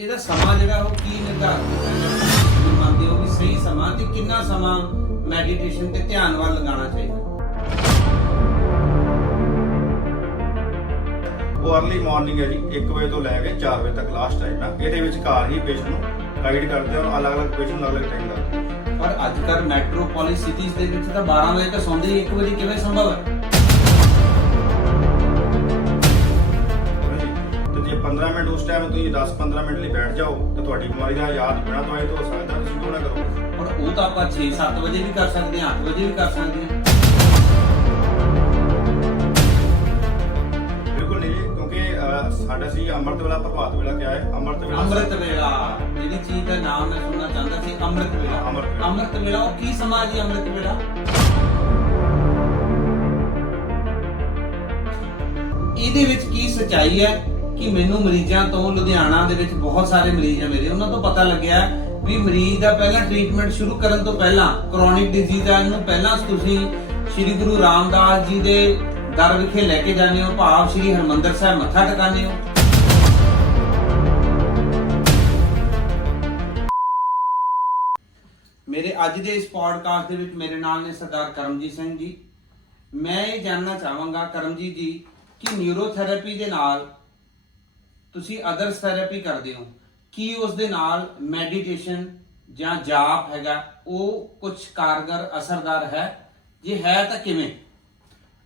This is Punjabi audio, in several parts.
ਇਹਦਾ ਸਮਾਂ ਜਿਹੜਾ ਉਹ ਕੀ ਨਿਰਧਾਰਿਤ ਕੀਤਾ ਤੁਸੀਂ ਮੰਨਦੇ ਹੋ ਵੀ ਸਹੀ ਸਮਾਂ ਤੇ ਕਿੰਨਾ ਸਮਾਂ ਮੈਡੀਟੇਸ਼ਨ ਤੇ ਧਿਆਨ ਵੱਲ ਲਗਾਉਣਾ ਚਾਹੀਦਾ? ਉਹ अर्ਲੀ ਮਾਰਨਿੰਗ ਹੈ ਜੀ 1 ਵਜੇ ਤੋਂ ਲੈ ਕੇ 4 ਵਜੇ ਤੱਕ ਲਾਸਟ ਟਾਈਮ ਹੈ ਇਹਦੇ ਵਿੱਚ ਘਰ ਹੀ ਪੇਸ਼ੈਂਟ ਨੂੰ ਗਾਈਡ ਕਰਦੇ ਹਾਂ ਅਲੱਗ-ਅਲੱਗ ਪੇਸ਼ੈਂਟ ਨੂੰ ਅਲੱਗ ਟਾਈਮ ਦਾ ਪਰ ਅੱਜ ਕੱਲ੍ਹ ਮੈਟਰੋਪੋਲਿਸ ਸਿਟੀਜ਼ ਦੇ ਵਿੱਚ ਤਾਂ 12 ਵਜੇ ਤੱਕ ਸੌਂਦੇ ਹੀ 1 ਵਜੇ ਕਿਵੇਂ ਸੰਭਵ ਹੈ? 15 ਮਿੰਟ ਉਸ ਟਾਈਮ ਤੁਸੀਂ 10-15 ਮਿੰਟ ਲਈ ਬੈਠ ਜਾਓ ਤੇ ਤੁਹਾਡੀ ਬਿਮਾਰੀ ਦਾ ਇਲਾਜ ਬਿਨਾਂ ਦਵਾਈ ਤੋਂ ਸਕਦਾ ਤੁਸੀਂ ਕਿਉਂ ਨਾ ਕਰੋ। ਪਰ ਉਹ ਤਾਂ ਆਪਾਂ 6-7 ਵਜੇ ਵੀ ਕਰ ਸਕਦੇ ਹਾਂ 8 ਵਜੇ ਵੀ ਕਰ ਸਕਦੇ ਹਾਂ। ਬਿਲਕੁਲ ਨਹੀਂ ਜੀ ਕਿਉਂਕਿ ਅਹ, ਸਾਡਾ ਸੀ ਅੰਮ੍ਰਿਤ ਵੇਲਾ ਪ੍ਰਭਾਤ ਵੇਲਾ ਕਿਹਾ ਹੈ ਅੰਮ੍ਰਿਤ ਵੇਲਾ। ਅੰਮ੍ਰਿਤ ਵੇਲਾ ਜਿਹੜੀ ਚੀਜ਼ ਦਾ ਨਾਮ ਮੈਂ ਸੁਣਨਾ ਚਾਹੁੰਦਾ ਸੀ ਅੰਮ੍ਰਿਤ ਵੇਲਾ। ਅੰਮ੍ਰਿਤ ਵੇਲਾ। ਅੰਮ੍ਰਿਤ ਵੇਲਾ ਉਹ ਕੀ ਸਮਾਂ ਜੀ ਅੰਮ੍ਰਿਤ ਵੇਲਾ? ਇਹਦੇ ਵਿੱਚ ਕੀ ਸਚਾਈ ਹੈ? ਕਿ ਮੈਨੂੰ ਮਰੀਜ਼ਾਂ ਤੋਂ ਲੁਧਿਆਣਾ ਦੇ ਵਿੱਚ ਬਹੁਤ ਸਾਰੇ ਮਰੀਜ਼ ਆ ਮੇਰੇ। ਉਹਨਾਂ ਤੋਂ ਪਤਾ ਲੱਗਿਆ ਵੀ ਮਰੀਜ਼ ਦਾ ਪਹਿਲਾਂ ਟ੍ਰੀਟਮੈਂਟ ਸ਼ੁਰੂ ਕਰਨ ਤੋਂ ਪਹਿਲਾਂ ਕ੍ਰੋਨਿਕ ਡਿਜ਼ੀਜ਼ ਆ ਨੂੰ ਪਹਿਲਾਂ ਤੁਸੀਂ ਸ੍ਰੀ ਗੁਰੂ ਰਾਮਦਾਸ ਜੀ ਦੇ ਦਰ ਵਿਖੇ ਲੈ ਕੇ ਜਾਂਦੇ ਹੋ, ਭਾਵ ਸ੍ਰੀ ਹਰਮੰਦਰ ਸਾਹਿਬ ਮੱਥਾ ਟਿਕਾਉਂਦੇ ਹੋ। ਮੇਰੇ ਅੱਜ ਦੇ ਇਸ ਪੋਡਕਾਸਟ ਦੇ ਵਿੱਚ ਮੇਰੇ ਨਾਲ ਨੇ ਸਰਦਾਰ ਕਰਮਜੀਤ ਸਿੰਘ ਜੀ। ਮੈਂ ਇਹ ਜਾਣਨਾ ਚਾਹਾਂਗਾ ਕਰਮਜੀਤ ਜੀ ਕਿ ਨਿਊਰੋਥੈਰੇਪੀ ਦੇ ਨਾਲ ਤੁਸੀਂ ਅਦਰਸ ਥੈਰੇਪੀ ਕਰਦੇ ਹੋ, ਕੀ ਉਸ ਦੇ ਨਾਲ ਮੈਡੀਟੇਸ਼ਨ ਜਾਂ ਜਾਪ ਹੈਗਾ, ਉਹ ਕੁਝ ਕਾਰਗਰ, ਅਸਰਦਾਰ ਹੈ? ਜੇ ਹੈ ਤਾਂ ਕਿਵੇਂ?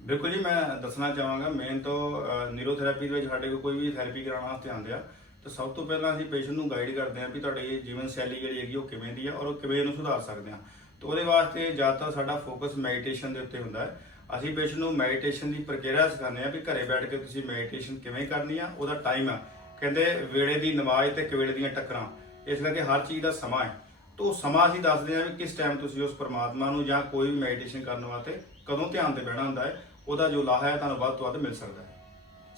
ਬਿਲਕੁਲ ਜੀ, ਮੈਂ ਦੱਸਣਾ ਚਾਹਾਂਗਾ ਮੇਨ ਤੋਂ ਨਿਊਰੋਥੈਰੇਪੀ ਦੇ ਵਿੱਚ ਸਾਡੇ ਕੋਲ ਕੋਈ ਵੀ ਥੈਰੇਪੀ ਕਰਾਉਣ ਵਾਸਤੇ ਆਉਂਦੇ ਆ, ਤਾਂ ਸਭ ਤੋਂ ਪਹਿਲਾਂ ਅਸੀਂ ਪੇਸ਼ੈਂਟ ਨੂੰ ਗਾਈਡ ਕਰਦੇ ਹਾਂ ਵੀ ਤੁਹਾਡੀ ਜੀਵਨ ਸ਼ੈਲੀ ਜਿਹੜੀ ਹੈਗੀ, ਉਹ ਕਿਵੇਂ ਦੀ ਆ ਔਰ ਉਹ ਕਿਵੇਂ ਇਹਨੂੰ ਸੁਧਾਰ ਸਕਦੇ ਆ। ਤਾਂ ਉਹਦੇ ਵਾਸਤੇ ਜ਼ਿਆਦਾਤਰ ਸਾਡਾ ਫੋਕਸ ਮੈਡੀਟੇਸ਼ਨ ਦੇ ਉੱਤੇ ਹੁੰਦਾ ਹੈ। ਅਸੀਂ ਪੇਸ਼ੈਂਟ ਨੂੰ ਮੈਡੀਟੇਸ਼ਨ ਦੀ ਪ੍ਰਕਿਰਿਆ ਸਿਖਾਉਂਦੇ ਆ ਵੀ ਘਰੇ ਬੈਠ ਕੇ ਤੁਸੀਂ ਮੈਡੀਟੇਸ਼ਨ ਕਿਵੇਂ ਕਰਨੀ ਆ, ਉਹਦਾ ਟਾਈਮ ਆ। ਕਹਿੰਦੇ ਵੇਲੇ ਦੀ ਨਮਾਜ਼ ਤੇ ਕਵੇਲੇ ਦੀਆਂ ਟੱਕਰਾਂ। ਇਸ ਕਰਕੇ ਹਰ ਚੀਜ਼ ਦਾ ਸਮਾਂ ਹੈ। ਤੋਂ ਸਮਾਂ ਅਸੀਂ ਦੱਸਦੇ ਹਾਂ ਵੀ ਕਿਸ ਟਾਈਮ ਤੁਸੀਂ ਉਸ ਪਰਮਾਤਮਾ ਨੂੰ ਜਾਂ ਕੋਈ ਵੀ ਮੈਡੀਟੇਸ਼ਨ ਕਰਨ ਵਾਸਤੇ ਕਦੋਂ ਧਿਆਨ ਤੇ ਬਹਿਣਾ ਹੁੰਦਾ ਹੈ, ਉਹਦਾ ਜੋ ਲਾਹਾ ਹੈ ਤੁਹਾਨੂੰ ਵੱਧ ਤੋਂ ਵੱਧ ਮਿਲ ਸਕਦਾ ਹੈ।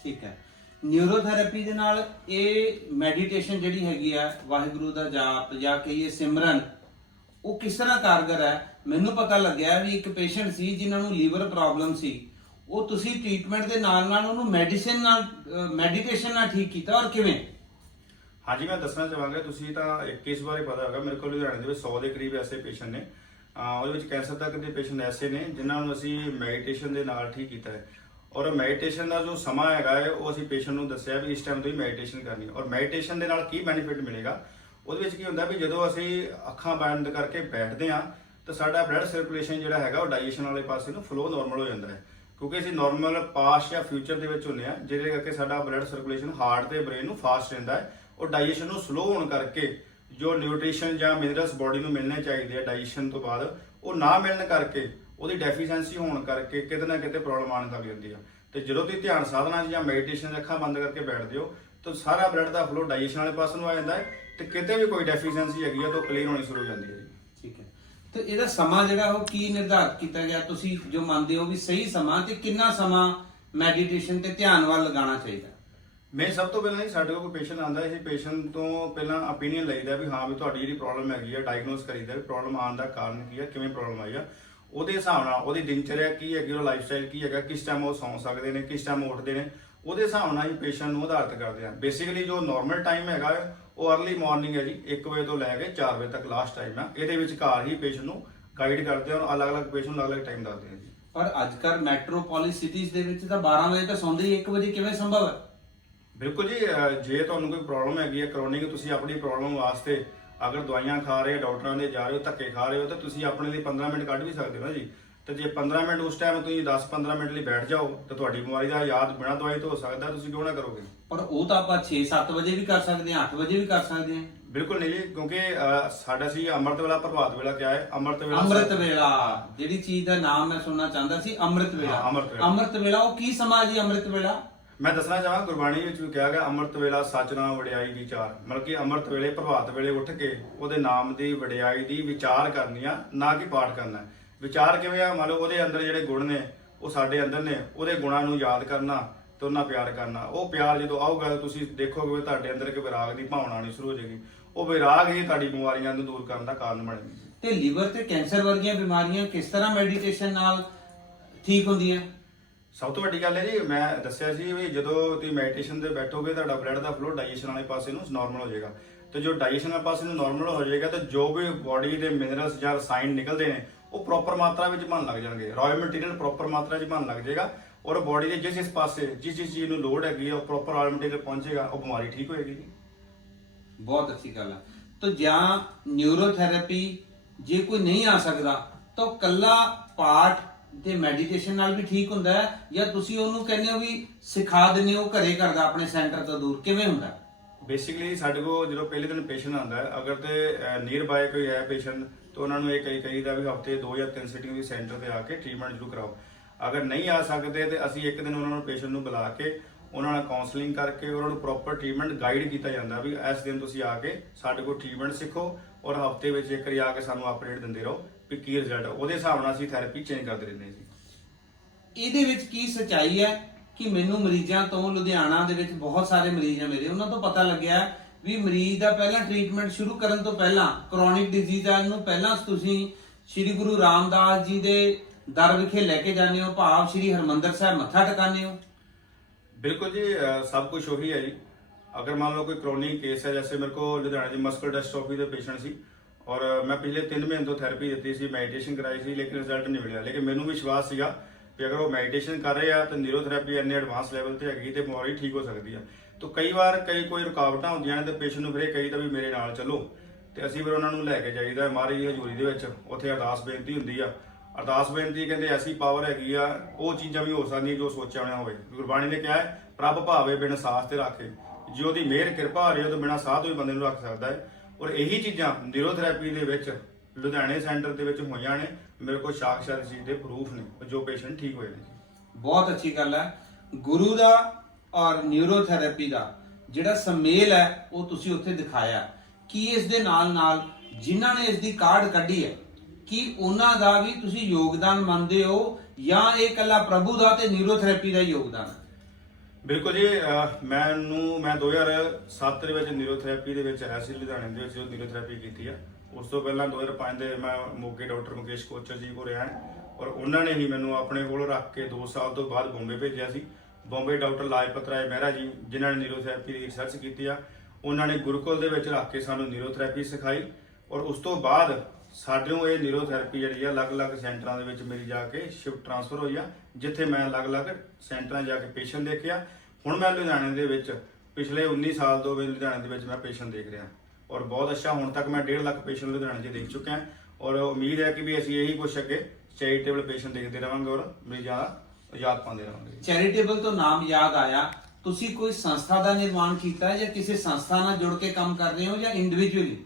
ਠੀਕ ਹੈ। ਨਿਊਰੋਥੈਰੇਪੀ ਦੇ ਨਾਲ ਇਹ ਮੈਡੀਟੇਸ਼ਨ ਜਿਹੜੀ ਹੈਗੀ ਆ, ਵਾਹਿਗੁਰੂ ਦਾ ਜਾਪ ਜਾਂ ਕਹੀਏ ਸਿਮਰਨ, ਉਹ ਕਿਸ ਤਰ੍ਹਾਂ ਕਾਰਗਰ ਹੈ? ਮੈਨੂੰ ਪਤਾ ਲੱਗਿਆ ਵੀ ਇੱਕ ਪੇਸ਼ੈਂਟ ਸੀ ਜਿਨ੍ਹਾਂ ਨੂੰ ਲੀਵਰ ਪ੍ਰੋਬਲਮ ਸੀ। ਉਹ ਤੁਸੀਂ ਟ੍ਰੀਟਮੈਂਟ ਦੇ ਨਾਲ ਨਾਲ ਉਹਨੂੰ ਮੈਡੀਸਿਨ ਨਾਲ ਮੈਡੀਟੇਸ਼ਨ ਨਾਲ ਠੀਕ ਕੀਤਾ, ਔਰ ਕਿਵੇਂ? ਹਾਂਜੀ, ਮੈਂ ਦੱਸਣਾ ਚਾਹਾਂਗਾ, ਤੁਸੀਂ ਤਾਂ ਇੱਕ ਕੇਸ ਬਾਰੇ ਪਤਾ ਹੋਗਾ ਮੇਰੇ ਕੋਲ ਲੁਧਿਆਣੇ ਦੇ ਵਿੱਚ 100 ਦੇ ਕਰੀਬ ਐਸੇ ਪੇਸ਼ੈਂਟ ਨੇ। ਉਹਦੇ ਵਿੱਚ ਕੈਂਸਰ ਤੱਕ ਦੇ ਪੇਸ਼ੈਂਟ ਐਸੇ ਨੇ, ਜਿਨ੍ਹਾਂ ਨੂੰ ਅਸੀਂ ਮੈਡੀਟੇਸ਼ਨ ਦੇ ਨਾਲ ਠੀਕ ਕੀਤਾ ਹੈ। ਔਰ ਮੈਡੀਟੇਸ਼ਨ ਦਾ ਜੋ ਸਮਾਂ ਹੈਗਾ ਹੈ, ਉਹ ਅਸੀਂ ਪੇਸ਼ੈਂਟ ਨੂੰ ਦੱਸਿਆ ਵੀ ਇਸ ਟਾਈਮ ਤੁਸੀਂ ਮੈਡੀਟੇਸ਼ਨ ਕਰਨੀ ਔਰ ਮੈਡੀਟੇਸ਼ਨ ਦੇ ਨਾਲ ਕੀ ਬੈਨੀਫਿਟ ਮਿਲੇਗਾ? ਉਹਦੇ ਵਿੱਚ ਕੀ ਹੁੰਦਾ ਵੀ ਜਦੋਂ ਅਸੀਂ ਅੱਖਾਂ ਬੰਦ ਕਰਕੇ ਬੈਠਦੇ ਹਾਂ, ਤਾਂ ਸਾਡਾ ਬਲੱਡ ਸਰਕੂਲੇਸ਼ਨ ਜਿਹੜਾ ਹੈਗਾ, ਉਹ ਡਾਈਜੈਸ਼ਨ ਵਾਲੇ ਪਾਸੇ ਨੂੰ ਫਲੋ ਨਾਰਮਲ ਹੋ ਜਾਂਦਾ ਹੈ। ਕਿਉਂਕਿ ਅਸੀਂ ਨਾਰਮਲ ਪਾਸਟ ਜਾਂ ਫਿਊਚਰ ਦੇ ਵਿੱਚ ਹੁੰਨੇ ਆ ਜਿਹਦੇ ਕਰਕੇ ਸਾਡਾ ਬਲੱਡ ਸਰਕੂਲੇਸ਼ਨ ਹਾਰਟ ਤੇ ਬ੍ਰੇਨ ਨੂੰ ਫਾਸਟ ਰਹਿੰਦਾ ਹੈ। ਉਹ ਡਾਈਜੈਸ਼ਨ ਨੂੰ ਸਲੋ ਹੋਣ ਕਰਕੇ ਜੋ ਨਿਊਟ੍ਰੀਸ਼ਨ ਜਾਂ ਮਿਨਰਲਸ ਬਾਡੀ ਨੂੰ ਮਿਲਣੇ ਚਾਹੀਦੇ ਆ ਡਾਈਜੈਸ਼ਨ ਤੋਂ ਬਾਅਦ, ਉਹ ਨਾ ਮਿਲਣ ਕਰਕੇ, ਉਹਦੀ ਡੈਫੀਸ਼ੈਂਸੀ ਹੋਣ ਕਰਕੇ ਕਿਤੇ ਨਾ ਕਿਤੇ ਪ੍ਰੋਬਲਮ ਆਉਣ ਲੱਗ ਜਾਂਦੀ ਆ। ਤੇ ਜਦੋਂ ਤੁਸੀਂ ਧਿਆਨ ਸਾਧਨਾ 'ਚ ਜਾਂ ਮੈਡੀਟੇਸ਼ਨ ਅੱਖਾਂ ਬੰਦ ਕਰਕੇ ਬੈਠਦੇ ਹੋ, ਤਾਂ ਸਾਰਾ ਬਲੱਡ ਦਾ ਫਲੋ ਡਾਈਜੈਸ਼ਨ ਵਾਲੇ ਪਾਸੇ ਨੂੰ ਆ ਜਾਂਦਾ ਹੈ ਤੇ ਕਿਤੇ ਵੀ ਕੋਈ ਡੈਫੀਸ਼ੈਂਸੀ ਹੈਗੀ ਆ, ਤਾਂ ਕਲੀਅਰ ਹੋਣੀ ਸ਼ੁਰੂ ਹੋ ਜਾਂਦੀ ਹੈ ਤੇ ਇਹਦਾ ਸਮਾਂ ਜਿਹੜਾ ਉਹ ਕੀ ਨਿਰਧਾਰਿਤ ਕੀਤਾ ਗਿਆ? ਤੁਸੀਂ ਜੋ ਮੰਨਦੇ ਹੋ ਵੀ ਸਹੀ ਸਮਾਂ ਤੇ ਕਿੰਨਾ ਸਮਾਂ ਮੈਡੀਟੇਸ਼ਨ ਤੇ ਧਿਆਨ ਵੱਲ ਲਗਾਉਣਾ ਚਾਹੀਦਾ? ਮੈਂ ਸਭ ਤੋਂ ਪਹਿਲਾਂ ਜੀ ਸਾਡੇ ਕੋਲ ਕੋਈ ਪੇਸ਼ੈਂਟ ਆਂਦਾ ਹੈ ਪੇਸ਼ੈਂਟ ਤੋਂ ਪਹਿਲਾਂ opinion ਲਈਦਾ ਵੀ ਹਾਂ ਵੀ ਤੁਹਾਡੀ ਜਿਹੜੀ ਪ੍ਰੋਬਲਮ ਹੈਗੀ ਆ ਡਾਇਗਨੋਸ ਕਰੀਦਾ ਵੀ ਪ੍ਰੋਬਲਮ ਆਉਣ ਦਾ ਕਾਰਨ ਕੀ ਆ, ਕਿਵੇਂ ਪ੍ਰੋਬਲਮ ਆਈ ਆ। ਉਹਦੇ ਹਿਸਾਬ ਨਾਲ ਉਹਦੀ ਦਿਨਚਰਿਆ ਕੀ ਹੈਗੀ ਉਹ ਲਾਈਫਸਟਾਈਲ ਕੀ ਹੈਗਾ, ਕਿਸ ਟਾਈਮ ਉਹ ਸੌਂ ਸਕਦੇ ਨੇ, ਕਿਸ ਟਾਈਮ ਉੱਠਦੇ ਨੇ, ਉਹਦੇ ਹਿਸਾਬ ਨਾਲ ਹੀ ਪੇਸ਼ੈਂਟ ਨੂੰ ਆਧਾਰਿਤ ਕਰਦੇ ਆ। ਬੇਸਿਕਲੀ ਜੋ ਨਾਰਮਲ ਟਾਈਮ ਹੈਗਾ ਉਹ अर्ਲੀ ਮਾਰਨਿੰਗ ਹੈ ਜੀ 1 ਵਜੇ ਤੋਂ ਲੈ ਕੇ 4 ਵਜੇ ਤੱਕ ਲਾਸਟ ਟਾਈਮ ਆ। ਇਹਦੇ ਵਿੱਚ ਘਰ ਹੀ ਪੇਸ਼ੈਂਟ ਨੂੰ ਗਾਈਡ ਕਰਦੇ ਔਰ ਅਲੱਗ-ਅਲੱਗ ਪੇਸ਼ੈਂਟ ਨੂੰ ਅਲੱਗ-ਅਲੱਗ ਟਾਈਮ ਦੱਸਦੇ ਆ ਜੀ। ਪਰ ਅੱਜ ਕੱਲ੍ਹ ਮੈਟਰੋਪੋਲਿਸ ਸਿਟੀਜ਼ ਦੇ ਵਿੱਚ ਤਾਂ 12 ਵਜੇ ਤੱਕ ਸੌਂਦੇ ਹੀ 1 ਵਜੇ ਕਿਵੇਂ ਸੰਭਵ ਹੈ? ਬਿਲਕੁਲ ਜੀ ਜੇ ਤੁਹਾਨੂੰ ਕੋਈ ਪ੍ਰੋਬਲਮ ਹੈਗੀ ਹੈ ਕ੍ਰੋਨਿਕ ਤੁਸੀਂ ਆਪਣੀ ਪ੍ਰੋਬਲਮ ਵਾਸਤੇ ਅਗਰ ਦਵਾਈਆਂ ਖਾ ਰਹੇ ਹੋ ਡਾਕਟਰਾਂ ਦੇ ਜਾ ਰਹੇ ਹੋ ਧੱਕੇ ਖਾ ਰਹੇ ਹੋ ਤਾਂ ਤੁਸੀਂ ਆਪਣੇ ਲਈ 15 ਮਿੰਟ ਕੱਢ ਵੀ ਸਕਦੇ ਹੋ ਨਾ ਜੀ। ਤੇ ਜੇ 15 ਮਿੰਟ ਉਸ ਟਾਈਮ ਤੁਸੀਂ 10-15 ਮਿੰਟ ਲਈ ਬੈਠ ਜਾਓ ਤਾਂ ਤੁਹਾਡੀ ਬਿਮਾਰੀ ਦਾ ਇਲਾਜ ਬਿਨਾਂ ਦਵਾਈ ਤੋਂ ਹੋ ਸਕਦਾ ਤੁਸੀਂ ਕਿਉਂ ਨਾ ਕਰੋਗੇ? ਪਰ ਉਹ ਤਾਂ ਆਪਾਂ 6-7 ਵਜੇ ਵੀ ਕਰ ਸਕਦੇ ਹਾਂ 8 ਵਜੇ ਵੀ ਕਰ ਸਕਦੇ ਹਾਂ। ਬਿਲਕੁਲ ਨਹੀਂ ਜੀ ਕਿਉਂਕਿ ਅਹ ਸਾਡਾ ਸੀ ਅੰਮ੍ਰਿਤ ਵੇਲਾ ਪ੍ਰਭਾਤ ਵੇਲਾ ਕਿਹਾ ਹੈ ਅੰਮ੍ਰਿਤ ਵੇਲਾ ਅੰਮ੍ਰਿਤ ਵੇਲਾ ਜਿਹੜੀ ਚੀਜ਼ ਦਾ ਨਾਮ ਮੈਂ ਸੁਣਨਾ ਚਾਹੁੰਦਾ ਸੀ ਅੰਮ੍ਰਿਤ ਵੇਲਾ। ਹਾਂ, ਅੰਮ੍ਰਿਤ ਵੇਲਾ। ਅੰਮ੍ਰਿਤ ਵੇਲਾ ਉਹ ਕੀ ਸਮਾਂ ਜੀ ਅੰਮ੍ਰਿਤ ਵੇਲਾ? ਮੈਂ ਦੱਸਣਾ ਚਾਹਾਂ ਗੁਰਬਾਣੀ ਵਿੱਚ ਵੀ ਕਿਹਾ ਗਿਆ ਅੰਮ੍ਰਿਤ ਵੇਲਾ ਸੱਚ ਨਾਮ ਵਡਿਆਈ ਵਿਚਾਰ। ਮਤਲਬ ਕਿ ਅੰਮ੍ਰਿਤ ਵੇਲੇ ਪ੍ਰਭਾਤ ਵੇਲੇ ਉੱਠ ਕੇ ਉਹਦੇ ਨਾਮ ਦੀ ਵਡਿਆਈ ਦੀ ਵਿਚਾਰ ਕਰਨੀ ਆ ਨਾ ਕਿ ਪਾਠ ਕਰਨਾ। ਹੈ। ਵਿਚਾਰ ਕਿਵੇਂ ਆ? ਮੰਨ ਲਓ ਉਹਦੇ ਅੰਦਰ ਜਿਹੜੇ ਗੁਣ ਨੇ ਉਹ ਸਾਡੇ ਅੰਦਰ ਨੇ ਉਹਦੇ ਗੁਣਾਂ ਨੂੰ ਯਾਦ ਕਰਨਾ ਤੇ ਉਹਨਾਂ ਪਿਆਰ ਕਰਨਾ। ਉਹ ਪਿਆਰ ਜਦੋਂ ਆਊਗਾ ਤਾਂ ਤੁਸੀਂ ਦੇਖੋਗੇ ਵੀ ਤੁਹਾਡੇ ਅੰਦਰ ਇੱਕ ਵਿਰਾਗ ਦੀ ਭਾਵਨਾ ਆਉਣੀ ਸ਼ੁਰੂ ਹੋ ਜਾਏਗੀ। ਉਹ ਵਿਰਾਗ ਹੀ ਤੁਹਾਡੀ ਬਿਮਾਰੀਆਂ ਨੂੰ ਦੂਰ ਕਰਨ ਦਾ ਕਾਰਨ ਬਣੇਗੀ ਤੇ ਲੀਵਰ ਤੇ ਕੈਂਸਰ ਵਰਗੀਆਂ ਬਿਮਾਰੀਆਂ ਕਿਸ ਤਰ੍ਹਾਂ ਮੈਡੀਟੇਸ਼ਨ ਨਾਲ ਠੀਕ ਹੁੰਦੀਆਂ? ਸਭ ਤੋਂ ਵੱਡੀ ਗੱਲ ਹੈ ਜੀ ਮੈਂ ਦੱਸਿਆ ਸੀ ਵੀ ਜਦੋਂ ਤੁਸੀਂ ਮੈਡੀਟੇਸ਼ਨ ਤੇ ਬੈਠੋਗੇ ਤੁਹਾਡਾ ਬਲੱਡ ਦਾ ਫਲੋ ਡਾਈਜੈਸ਼ਨ ਵਾਲੇ ਪਾਸੇ ਨੂੰ ਨਾਰਮਲ ਹੋ ਜਾਏਗਾ। ਤੇ ਜੋ ਡਾਈਜੈਸ਼ਨ ਵਾਲੇ ਪਾਸੇ ਨੂੰ ਨਾਰਮਲ ਹੋ ਜਾਏਗਾ ਤਾਂ ਜੋ ਵੀ ਬਾਡੀ ਦੇ ਮਿਨਰਲਸ ਜਾਂ ਰਸਾਇਣ ਨਿਕਲਦੇ ਨੇ ਉਹ ਪ੍ਰੋਪਰ ਮਾਤਰਾ ਵਿੱਚ ਬਣ ਲੱਗ ਜਾਣਗੇ। ਰਾਇਲ ਮਟੀਰੀਅਲ ਪ੍ਰੋਪਰ ਮਾਤਰਾ 'ਚ ਬਣ ਲੱਗ ਜਾਏਗਾ ਔਰ ਬਾਡੀ ਦੇ ਜਿਸ ਜਿਸ ਪਾਸੇ ਜਿਸ ਜਿਸ ਚੀਜ਼ ਨੂੰ ਲੋੜ ਹੈਗੀ ਉਹ ਪ੍ਰੋਪਰ ਰਾਇਲ ਮਟੀਰੀਅਲ ਪਹੁੰਚੇਗਾ, ਉਹ ਬਿਮਾਰੀ ਠੀਕ ਹੋਏਗੀ ਜੀ। ਬਹੁਤ ਅੱਛੀ ਗੱਲ ਹੈ ਤਾਂ ਜਾਂ ਨਿਊਰੋਥੈਰੇਪੀ ਜੇ ਕੋਈ ਨਹੀਂ ਆ ਸਕਦਾ, ਤਾਂ ਕੱਲਾ ਪਾਠ ਤੇ ਮੈਡੀਟੇਸ਼ਨ ਨਾਲ ਵੀ ਠੀਕ ਹੁੰਦਾ ਹੈ ਜਾਂ ਤੁਸੀਂ ਉਹਨੂੰ ਕਹਿੰਦੇ ਹੋ ਵੀ ਸਿਖਾ ਦਿੰਦੇ ਹੋ, ਘਰੇ ਕਰਦਾ ਆਪਣੇ ਸੈਂਟਰ ਤੋਂ ਦੂਰ, ਕਿਵੇਂ ਹੁੰਦਾ? ਬੇਸਿਕਲੀ ਸਾਡੇ ਕੋਲ ਜਦੋਂ ਪਹਿਲੇ ਦਿਨ ਪੇਸ਼ੈਂਟ ਆਉਂਦਾ ਹੈ, ਅਗਰ ਤੇ ਨੀਅਰ ਬਾਏ ਕੋਈ ਹੈ ਪੇਸ਼ੈਂਟ ਤਾਂ ਉਹਨਾਂ ਨੂੰ ਇਹ ਕਹੀ ਕਹੀਦਾ ਵੀ ਹਫ਼ਤੇ 2 ਜਾਂ 3 ਸਿਟਿੰਗ ਵੀ ਸੈਂਟਰ ਤੇ ਆ ਕੇ ਟ੍ਰੀਟਮੈਂਟ ਜ਼ਰੂਰ ਕਰਾਓ। ਅਗਰ ਨਹੀਂ ਆ ਸਕਦੇ ਤੇ ਅਸੀਂ ਇੱਕ ਦਿਨ ਉਹਨਾਂ ਨੂੰ ਪੇਸ਼ੈਂਟ ਨੂੰ ਬੁਲਾ ਕੇ ਉਹਨਾਂ ਨਾਲ ਕਾਉਂਸਲਿੰਗ ਕਰਕੇ ਉਹਨਾਂ ਨੂੰ ਪ੍ਰੋਪਰ ਟ੍ਰੀਟਮੈਂਟ ਗਾਈਡ ਕੀਤਾ ਜਾਂਦਾ ਵੀ ਇਸ ਦਿਨ ਤੁਸੀਂ ਆ ਕੇ ਸਾਡੇ ਕੋਲ ਟ੍ਰੀਟਮੈਂਟ ਸਿੱਖੋ ਔਰ ਹਫ਼ਤੇ ਵਿੱਚ ਇੱਕ ਵਾਰੀ ਆ ਕੇ ਸਾਨੂੰ ਅਪਡੇਟ ਦਿੰਦੇ ਰਹੋ ਵੀ ਕੀ ਰਿਜ਼ਲਟ ਉਹਦੇ ਹਿਸਾਬ ਨਾਲ ਅਸੀਂ ਥੈਰੇਪੀ ਚੇਂਜ ਕਰਦੇ ਰਹਿੰਦੇ ਸੀ ਇਹਦੇ ਵਿੱਚ ਕੀ ਸਚਾਈ ਹੈ? ਕਿ ਮੈਨੂੰ ਮਰੀਜ਼ਾਂ ਤੋਂ ਲੁਧਿਆਣਾ ਦੇ ਵਿੱਚ ਬਹੁਤ ਸਾਰੇ ਮਰੀਜ਼ ਆ ਮੇਰੇ। ਉਹਨਾਂ ਤੋਂ ਪਤਾ ਲੱਗਿਆ ਵੀ ਮਰੀਜ਼ ਦਾ ਪਹਿਲਾਂ ਟ੍ਰੀਟਮੈਂਟ ਸ਼ੁਰੂ ਕਰਨ ਤੋਂ ਪਹਿਲਾਂ ਕ੍ਰੋਨਿਕ ਡਿਜ਼ੀਜ਼ਾਂ ਨੂੰ ਪਹਿਲਾਂ ਤੁਸੀਂ ਸ੍ਰੀ ਗੁਰੂ ਰਾਮਦਾਸ ਜੀ ਦੇ ਦਰ ਵਿਖੇ ਲੈ ਕੇ ਜਾਂਦੇ ਹੋ, ਭਾਵ ਸ੍ਰੀ ਹਰਮੰਦਰ ਸਾਹਿਬ ਮੱਥਾ ਟਿਕਾਉਂਦੇ ਹੋ। ਬਿਲਕੁਲ ਜੀ, ਅਹ, ਸਭ ਕੁਝ ਉਹੀ ਹੈ ਜੀ। ਅਗਰ ਮੰਨ ਲਓ ਕੋਈ ਕ੍ਰੋਨਿਕ ਕੇਸ ਹੈ, ਜੈਸੇ ਮੇਰੇ ਕੋ ਲੁਧਿਆਣਾ ਦੀ ਮਸਕਲ ਡਿਸਟ੍ਰੋਫੀ ਦੇ ਪੇਸ਼ੈਂਟ ਸੀ ਔਰ ਮੈਂ ਪਿਛਲੇ 3 ਮਹੀਨੇ ਤੋਂ ਥੈਰੇਪੀ ਦਿੱਤੀ ਸੀ ਮੈਡੀਟੇਸ਼ਨ ਕਰਾਈ ਸੀ, ਲੇਕਿਨ ਰਿਜ਼ਲਟ ਨਹੀਂ ਮਿਲਿਆ। ਲੇਕਿਨ ਮੈਨੂੰ ਵਿਸ਼ਵਾਸ ਸੀਗਾ ਵੀ ਅਗਰ ਉਹ ਮੈਡੀਟੇਸ਼ਨ ਕਰ ਰਹੇ ਆ ਤਾਂ ਨਿਊਰੋਥੈਰੇਪੀ ਇੰਨੇ ਐਡਵਾਂਸ ਲੈਵਲ ਤੇ ਹੈਗੀ ਤੇ ਬਿਮਾਰੀ ਠੀਕ ਹੋ ਸਕਦੀ ਆ। ਤਾਂ ਕਈ ਵਾਰ ਕਈ ਕੋਈ ਰੁਕਾਵਟਾਂ ਹੁੰਦੀਆਂ ਨੇ ਤੇ ਪੇਸ਼ੈਂਟ ਨੂੰ ਫਿਰ ਇਹ ਕਹੀਦਾ ਵੀ ਮੇਰੇ ਨਾਲ ਚੱਲੋ। ਤੇ ਅਸੀਂ ਫਿਰ ਉਹਨਾਂ ਨੂੰ ਲੈ ਕੇ ਜਾਈਦਾ ਮਹਾਰਾਜ ਹਜ਼ੂਰੀ ਦੇ ਵਿੱਚ। ਉੱਥੇ ਅਰਦਾਸ ਬੇਨਤੀ ਹੁੰਦੀ ਆ। ਅਰਦਾਸ ਬੇਨਤੀ ਕਹਿੰਦੇ ਐਸੀ ਪਾਵਰ ਹੈਗੀ ਆ, ਉਹ ਚੀਜ਼ਾਂ ਵੀ ਹੋ ਸਕਦੀਆਂ ਜੋ ਸੋਚਿਆ ਹੋਣਾ ਹੋਵੇ। ਗੁਰਬਾਣੀ ਨੇ ਕਿਹਾ ਹੈ, ਪ੍ਰਭ ਭਾਵੇ ਬਿਨ ਸਾਸ ਤੇ ਰੱਖੇ। ਜੇ ਉਹਦੀ ਮਿਹਰ ਕਿਰਪਾ ਹੋ ਰਹੀ ਹੈ ਤਾਂ ਬਿਨਾ ਸਾਥ ਹੋਈ ਬੰਦੇ ਨੂੰ ਰੱਖ ਸਕਦਾ ਹੈ। ਔਰ ਇਹੀ ਚੀਜ਼ਾਂ ਨਿਊਰੋਥੈਰੇਪੀ ਦੇ ਵਿੱਚ, ਲੁਧਿਆਣੇ ਸੈਂਟਰ ਦੇ ਵਿੱਚ ਹੋਈਆਂ ਨੇ। ਮੇਰੇ ਕੋਲ ਸਾਕਸ਼ਾਤ ਇਸ ਚੀਜ਼ ਦੇ ਪ੍ਰੂਫ ਨੇ ਜੋ ਪੇਸ਼ੈਂਟ ਠੀਕ ਹੋਏ ਨੇ। ਜੀ ਬਹੁਤ ਅੱਛੀ ਗੱਲ ਹੈ। ਗੁਰੂ ਦਾ ਔਰ ਨਿਊਰੋਥੈਰੇਪੀ ਦਾ ਜਿਹੜਾ ਸਮੇਲ ਹੈ ਉਹ ਤੁਸੀਂ ਉੱਥੇ ਦਿਖਾਇਆ। ਕੀ ਇਸ ਦੇ ਨਾਲ ਨਾਲ ਜਿਨ੍ਹਾਂ ਨੇ ਇਸ ਦੀ ਕਾਢ ਕੱਢੀ ਹੈ ਕੀ ਉਹਨਾਂ ਦਾ ਵੀ ਤੁਸੀਂ ਯੋਗਦਾਨ ਮੰਨਦੇ ਹੋ ਜਾਂ ਇਹ ਇਕੱਲਾ ਪ੍ਰਭੂ ਦਾ ਤੇ ਨਿਊਰੋਥੈਰੇਪੀ ਦਾ ਹੀ ਯੋਗਦਾਨ ਹੈ? ਬਿਲਕੁਲ ਜੀ ਅਹ ਮੈਨੂੰ ਮੈਂ 2007 ਦੇ ਵਿੱਚ ਨਿਊਰੋਥੈਰੇਪੀ ਦੇ ਵਿੱਚ ਆਇਆ ਸੀ ਲੁਧਿਆਣੇ ਦੇ ਵਿੱਚ ਜੋ ਨਿਊਰੋਥੈਰੇਪੀ ਕੀਤੀ ਆ ਉਸ ਤੋਂ ਪਹਿਲਾਂ 2005 ਦੇ ਮੈਂ ਮੋਗੇ ਡਾਕਟਰ ਮੁਕੇਸ਼ ਕੋਚਰ ਜੀ ਕੋਲ ਰਿਹਾ ਔਰ ਉਹਨਾਂ ਨੇ ਹੀ ਮੈਨੂੰ ਆਪਣੇ ਕੋਲ ਰੱਖ ਕੇ 2 ਸਾਲ ਤੋਂ ਬਾਅਦ ਬੰਬੇ ਭੇਜਿਆ ਸੀ। ਬੰਬੇ ਡਾਕਟਰ ਲਾਜਪਤ ਰਾਏ ਮਹਿਰਾ ਜੀ, ਜਿਨ੍ਹਾਂ ਨੇ ਨਿਊਰੋਥੈਰੇਪੀ ਦੀ ਰਿਸਰਚ ਕੀਤੀ ਆ, ਉਹਨਾਂ ਨੇ ਗੁਰੂਕੁਲ ਦੇ ਵਿੱਚ ਰੱਖ ਕੇ ਸਾਨੂੰ ਨਿਊਰੋਥੈਰੇਪੀ ਸਿਖਾਈ ਔਰ ਉਸ ਤੋਂ ਬਾਅਦ ਸਾਡਿਓਂ ਇਹ ਨਿਊਰੋਥੈਰੇਪੀ ਜਿਹੜੀ ਆ, ਅਲੱਗ-ਅਲੱਗ ਸੈਂਟਰਾਂ ਦੇ ਵਿੱਚ ਮੇਰੀ ਜਾ ਕੇ ਸ਼ਿਫਟ ਟ੍ਰਾਂਸਫਰ ਹੋਈ ਆ, ਜਿੱਥੇ ਮੈਂ ਅਲੱਗ-ਅਲੱਗ ਸੈਂਟਰਾਂ ਜਾ ਕੇ ਪੇਸ਼ੈਂਟ ਦੇਖਿਆ। ਹੁਣ ਮੈਂ ਲੁਧਿਆਣੇ ਦੇ ਵਿੱਚ ਪਿਛਲੇ 19 ਸਾਲ ਤੋਂ ਵੀ ਲੁਧਿਆਣੇ ਦੇ ਵਿੱਚ ਮੈਂ ਪੇਸ਼ੈਂਟ ਦੇਖ ਰਿਹਾ। ਔਰ ਬਹੁਤ ਅੱਛਾ ਹੁਣ ਤੱਕ ਮੈਂ 1.5 ਲੱਖ ਪੇਸ਼ੈਂਟ ਲੁਧਿਆਣੇ 'ਚ ਦੇਖ ਚੁੱਕਿਆ। ਔਰ ਉਮੀਦ ਹੈ ਕਿ ਵੀ ਅਸੀਂ ਇਹੀ ਕੁਛ ਅੱਗੇ ਚੈਰੀਟੇਬਲ ਪੇਸ਼ੈਂਟ ਦੇਖਦੇ ਰਵਾਂਗੇ ਔਰ ਮਰੀਜ਼ਾਂ ਦਾ ਯਾਦ ਪਾਉਂਦੇ ਰਵਾਂਗੇ। ਚੈਰੀਟੇਬਲ ਤੋਂ ਨਾਮ ਯਾਦ ਆਇਆ। ਤੁਸੀਂ ਕੋਈ ਸੰਸਥਾ ਦਾ ਨਿਰਮਾਣ ਕੀਤਾ ਹੈ ਜਾਂ ਕਿਸੇ ਸੰਸਥਾ ਨਾਲ ਜੁੜ ਕੇ ਕੰਮ ਕਰ ਰਹੇ ਹੋ ਜਾਂ ਇੰਡੀਵਿਜੂਅਲੀ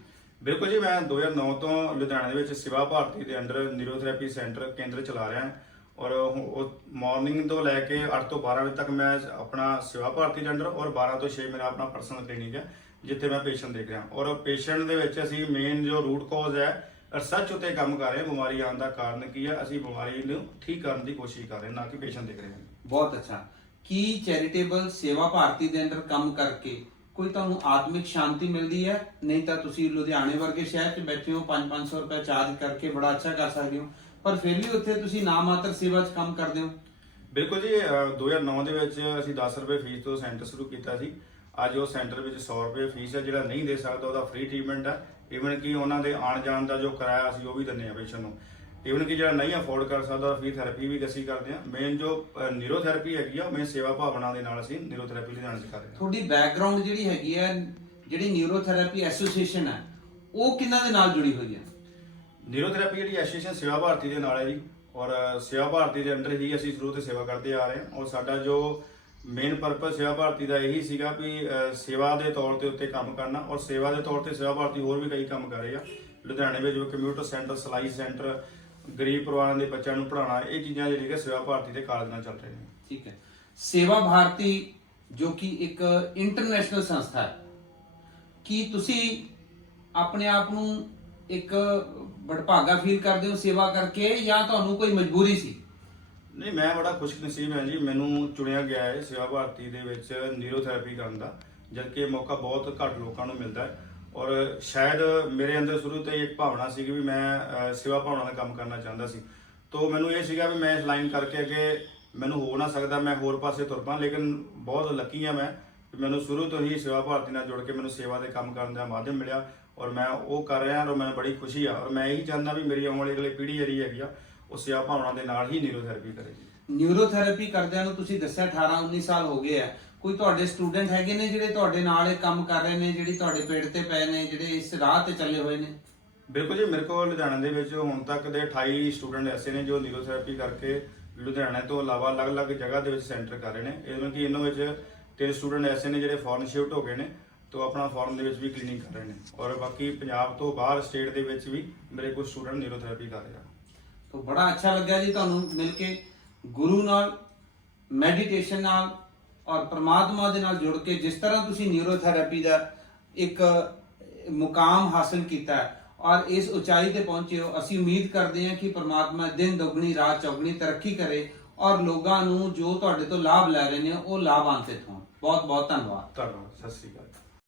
ਬਿਲਕੁਲ ਜੀ ਮੈਂ 2009 ਤੋਂ ਲੁਧਿਆਣੇ ਦੇ ਵਿੱਚ ਸਿਵਾ ਭਾਰਤੀ ਦੇ ਅੰਡਰ ਨਿਊਰੋਥੈਰੇਪੀ ਸੈਂਟਰ ਕੇਂਦਰ ਚਲਾ ਰਿਹਾ ਹਾਂ। ਔਰ ਮਾਰਨਿੰਗ ਤੋਂ ਲੈ ਕੇ 8 ਤੋਂ 12 ਵਜੇ ਤੱਕ ਮੈਂ ਆਪਣਾ ਸਿਵਾ ਭਾਰਤੀ ਦੇ ਅੰਡਰ ਔਰ 12 ਤੋਂ 6 ਮੇਰਾ ਆਪਣਾ ਪਰਸਨਲ ਕਲੀਨਿਕ ਹੈ। ਜਿੱਥੇ ਮੈਂ ਪੇਸ਼ੈਂਟ ਦੇਖ ਰਿਹਾ। ਔਰ ਪੇਸ਼ੈਂਟ ਦੇ ਵਿੱਚ ਅਸੀਂ ਮੇਨ ਜੋ ਰੂਟ ਕਾਜ਼ ਹੈ ਰਿਸਰਚ ਉਤੇ ਕੰਮ ਕਰ ਰਹੇ ਹਾਂ ਬਿਮਾਰੀ ਆਉਣ ਦਾ ਕਾਰਨ ਕੀ ਹੈ ਅਸੀਂ ਬਿਮਾਰੀ ਨੂੰ ਠੀਕ ਕਰਨ ਦੀ ਕੋਸ਼ਿਸ਼ ਕਰ ਰਹੇ ਹਾਂ ਨਾ ਕਿ ਪੇਸ਼ੈਂਟ ਦੇਖ ਰਹੇ ਹਾਂ। ਬਹੁਤ ਅੱਛਾ। ਕੀ ਚੈਰੀਟੇਬਲ ਸੇਵਾ ਭਾਰਤੀ ਦੇ ਅੰਦਰ ਕੰਮ ਕਰਕੇ ਕੋਈ ਤੁਹਾਨੂੰ ਆਤਮਿਕ ਸ਼ਾਂਤੀ ਮਿਲਦੀ ਹੈ? ਨਹੀਂ ਤਾਂ ਤੁਸੀਂ ਲੁਧਿਆਣੇ ਵਰਗੇ ਸ਼ਹਿਰ 'ਚ ਬੈਠੇ ਹੋ 5-500 ਰੁਪਏ ਚਾਰਜ ਕਰਕੇ ਬੜਾ ਅੱਛਾ ਕਰ ਸਕਦੇ ਹੋ। ਪਰ ਫਿਰ ਵੀ ਉੱਥੇ ਤੁਸੀਂ ਨਾਮਾਤਰ ਸੇਵਾ 'ਚ ਕੰਮ ਕਰਦੇ ਹੋ? ਬਿਲਕੁਲ ਜੀ ਅਹ 2009 ਦੇ ਵਿੱਚ ਅਸੀਂ 10 ਰੁਪਏ ਫੀਸ ਤੋਂ ਸੈਂਟਰ ਸ਼ੁਰੂ ਕੀਤਾ ਸੀ। ਅੱਜ ਉਹ ਸੈਂਟਰ ਵਿੱਚ 100 ਰੁਪਏ ਫੀਸ ਹੈ ਜਿਹੜਾ ਨਹੀਂ ਦੇ ਸਕਦਾ ਉਹਦਾ ਫ੍ਰੀ ਟ੍ਰੀਟਮੈਂਟ ਹੈ। ਇਵਨ ਕਿ ਉਹਨਾਂ ਦੇ ਆਉਣ ਜਾਣ ਦਾ ਜੋ ਕਿਰਾਇਆ ਅਸੀਂ ਉਹ ਵੀ ਦਿੰਦੇ ਹਾਂ ਪੇਸ਼ੈਂਟ ਨੂੰ। ਇਵਨ ਕਿ ਜਿਹੜਾ ਨਹੀਂ ਅਫੋਰਡ ਕਰ ਸਕਦਾ ਫ੍ਰੀ ਥੈਰੇਪੀ ਵੀ ਅਸੀਂ ਕਰਦੇ ਹਾਂ। ਮੇਨ ਜੋ ਨਿਊਰੋਥੈਰੇਪੀ ਹੈਗੀ ਆ ਮੇਨ ਸੇਵਾ ਭਾਵਨਾ ਦੇ ਨਾਲ ਅਸੀਂ ਨਿਊਰੋਥੈਰੇਪੀ ਲੁਧਿਆਣੇ 'ਚ ਕਰ ਰਹੇ ਹਾਂ। ਤੁਹਾਡੀ ਬੈਕਗ੍ਰਾਉਂਡ ਜਿਹੜੀ ਹੈਗੀ ਹੈ ਜਿਹੜੀ ਨਿਊਰੋਥੈਰੇਪੀ ਐਸੋਸੀਏਸ਼ਨ ਹੈ ਉਹ ਕਿਹਨਾਂ ਦੇ ਨਾਲ ਜੁੜੀ ਹੋਈ ਹੈ? ਨਿਊਰੋਥੈਰੇਪੀ ਜਿਹੜੀ ਐਸੋਸੀਏਸ਼ਨ ਸੇਵਾ ਭਾਰਤੀ ਦੇ ਨਾਲ ਹੈ ਜੀ। ਔਰ ਸੇਵਾ ਭਾਰਤੀ ਦੇ ਅੰਡਰ ਹੀ ਅਸੀਂ ਸ਼ੁਰੂ ਤੋਂ ਸੇਵਾ ਕਰਦੇ ਆ ਰਹੇ ਹਾਂ। ਔਰ ਸਾਡਾ ਜੋ ਮੇਨ ਪਰਪਸ ਸੇਵਾ ਭਾਰਤੀ ਦਾ ਇਹੀ ਸੀਗਾ ਵੀ ਸੇਵਾ ਦੇ ਤੌਰ ਤੇ ਉੱਤੇ ਕੰਮ ਕਰਨਾ ਔਰ ਸੇਵਾ ਦੇ ਤੌਰ ਤੇ ਸੇਵਾ ਭਾਰਤੀ ਹੋਰ ਵੀ ਕਈ ਕੰਮ ਕਰ ਰਹੀ ਆ। ਲੁਧਿਆਣੇ ਵਿੱਚ ਜੋ ਕੰਪਿਊਟਰ ਸੈਂਟਰ ਸਲਾਈ ਸੈਂਟਰ ਗਰੀਬ ਪਰਿਵਾਰਾਂ ਦੇ ਬੱਚਿਆਂ ਨੂੰ ਪੜ੍ਹਾਉਣਾ, ਇਹ ਚੀਜ਼ਾਂ ਜਿਹੜੀਆਂ ਸੇਵਾ ਭਾਰਤੀ ਦੇ ਕਾਰਜ ਨਾਲ ਚੱਲ ਰਹੇ ਨੇ। ਠੀਕ ਹੈ। ਸੇਵਾ ਭਾਰਤੀ ਜੋ ਕਿ ਇੱਕ ਇੰਟਰਨੈਸ਼ਨਲ ਸੰਸਥਾ ਹੈ, ਕੀ ਤੁਸੀਂ ਆਪਣੇ ਆਪ ਨੂੰ ਇੱਕ ਵਡਭਾਗਾ ਫੀਲ ਕਰਦੇ ਹੋ ਸੇਵਾ ਕਰਕੇ ਜਾਂ ਤੁਹਾਨੂੰ ਕੋਈ ਮਜਬੂਰੀ ਸੀ? ਨਹੀਂ, ਮੈਂ ਬੜਾ ਖੁਸ਼ਨਸੀਬ ਹਾਂ ਜੀ, ਮੈਨੂੰ ਚੁਣਿਆ ਗਿਆ ਹੈ ਸੇਵਾ ਭਾਰਤੀ ਦੇ ਵਿੱਚ ਨੀਰੋਥੈਰੇਪੀ ਕਰਨ ਦਾ, ਜਦਕਿ ਮੌਕਾ ਬਹੁਤ ਘੱਟ ਲੋਕਾਂ ਨੂੰ ਮਿਲਦਾ ਹੈ। ਔਰ ਸ਼ਾਇਦ ਮੇਰੇ ਅੰਦਰ ਸ਼ੁਰੂ ਤੋਂ ਹੀ ਇੱਕ ਭਾਵਨਾ ਸੀ ਕਿ ਵੀ ਮੈਂ ਸੇਵਾ ਭਾਵਨਾ ਦਾ ਕੰਮ ਕਰਨਾ ਚਾਹੁੰਦਾ ਸੀ। ਤੋਂ ਮੈਨੂੰ ਇਹ ਸੀਗਾ ਵੀ ਮੈਂ ਇਸ ਲਾਈਨ ਕਰਕੇ ਅੱਗੇ ਮੈਨੂੰ ਹੋ ਨਾ ਸਕਦਾ, ਮੈਂ ਹੋਰ ਪਾਸੇ ਤੁਰ ਪਾਂ, ਲੇਕਿਨ ਬਹੁਤ ਲੱਕੀ ਆ ਮੈਂ ਕਿ ਮੈਨੂੰ ਸ਼ੁਰੂ ਤੋਂ ਹੀ ਸੇਵਾ ਭਾਰਤੀ ਨਾਲ ਜੁੜ ਕੇ ਮੈਨੂੰ ਸੇਵਾ ਦੇ ਕੰਮ ਕਰਨ ਦਾ ਮਾਧਿਅਮ ਮਿਲਿਆ। ਔਰ ਮੈਂ ਉਹ ਕਰ ਰਿਹਾ ਔਰ ਮੈਨੂੰ ਬੜੀ ਖੁਸ਼ੀ ਆ ਔਰ ਮੈਂ ਇਹੀ ਚਾਹੁੰਦਾ ਵੀ ਮੇਰੀ ਆਉਣ ਵਾਲੀ ਅਗਲੀ ਪੀੜ੍ਹੀ ਜਿਹੜੀ ਹੈਗੀ ਆ ਉਹ ਸੇਵਾ ਭਾਵਨਾ ਦੇ ਨਾਲ ਹੀ ਨਿਊਰੋਥੈਰੇਪੀ ਕਰੇਗੀ। ਨਿਊਰੋਥੈਰੇਪੀ ਕਰਦਿਆਂ ਨੂੰ ਤੁਸੀਂ ਦੱਸਿਆ 18 19 ਸਾਲ ਹੋ ਗਏ ਆ। ਕੋਈ ਤੁਹਾਡੇ ਸਟੂਡੈਂਟ ਹੈਗੇ ਨੇ ਜਿਹੜੇ ਤੁਹਾਡੇ ਨਾਲ ਇਹ ਕੰਮ ਕਰ ਰਹੇ ਨੇ ਜਿਹੜੀ ਤੁਹਾਡੇ ਪੇੜ ਤੇ ਪਏ ਨੇ ਜਿਹੜੇ ਇਸ ਰਾਹ ਤੇ ਚੱਲੇ ਹੋਏ ਨੇ? ਬਿਲਕੁਲ ਜੀ ਮੇਰੇ ਕੋਲ ਲੁਧਿਆਣਾ ਦੇ ਵਿੱਚ ਹੁਣ ਤੱਕ ਦੇ 28 ਸਟੂਡੈਂਟ ਐਸੇ ਨੇ ਜੋ ਨਿਊਰੋਥੈਰੇਪੀ ਕਰਕੇ ਲੁਧਿਆਣਾ ਤੋਂ ਇਲਾਵਾ ਅਲੱਗ-ਅਲੱਗ ਜਗ੍ਹਾ ਦੇ ਵਿੱਚ ਸੈਂਟਰ ਕਰ ਰਹੇ ਨੇ। ਇਵੇਂ ਕਿ ਇਹਨਾਂ ਵਿੱਚ ਤਿੰਨ ਸਟੂਡੈਂਟ ਐਸੇ ਨੇ ਜਿਹੜੇ ਫੋਰਨ ਸ਼ਿਫਟ ਹੋ ਗਏ ਨੇ ਤੋਂ ਆਪਣਾ ਫੋਰਨ ਦੇ ਵਿੱਚ ਵੀ ਕਲੀਨਿਕ ਕਰ ਰਹੇ ਨੇ। ਔਰ ਬਾਕੀ ਪੰਜਾਬ ਤੋਂ ਬਾਹਰ ਸਟੇਟ ਦੇ ਵਿੱਚ ਵੀ ਮੇਰੇ ਕੁਝ ਸਟੂਡੈਂਟ ਨਿਊਰੋਥੈਰੇਪੀ ਕਰ ਰਹੇ। ਆ ਤਾਂ ਬੜਾ ਅੱਛਾ ਲੱਗਿਆ ਜੀ ਤੁਹਾਨੂੰ ਮਿਲ ਕੇ ਗੁਰੂ ਨਾਲ ਮੈਡੀਟੇਸ਼ਨ ਨਾਲ ਔਰ ਪ੍ਰਮਾਤਮਾ ਦੇ ਨਾਲ ਜੁੜ ਕੇ ਜਿਸ ਤਰ੍ਹਾਂ ਤੁਸੀਂ ਨਿਊਰੋਥੈਰੇਪੀ ਦਾ ਇੱਕ ਮੁਕਾਮ ਹਾਸਲ ਕੀਤਾ ਔਰ ਇਸ ਉਚਾਈ ਤੇ ਪਹੁੰਚੇ ਹੋ, ਅਸੀਂ ਉਮੀਦ ਕਰਦੇ ਹਾਂ ਕਿ ਪ੍ਰਮਾਤਮਾ ਦਿਨ ਦੁੱਗਣੀ, ਰਾਤ ਚੌਗਣੀ ਤਰੱਕੀ ਕਰੇ ਔਰ ਲੋਕਾਂ ਨੂੰ ਜੋ ਤੁਹਾਡੇ ਤੋਂ ਲਾਭ ਲੈ ਰਹੇ ਨੇ, ਉਹ ਲਾਭਾਂਤਿਤ ਹੋਣ। ਬਹੁਤ ਬਹੁਤ ਧੰਨਵਾਦ। ਧੰਨਵਾਦ, ਸਤਿ ਸ੍ਰੀ ਅਕਾਲ।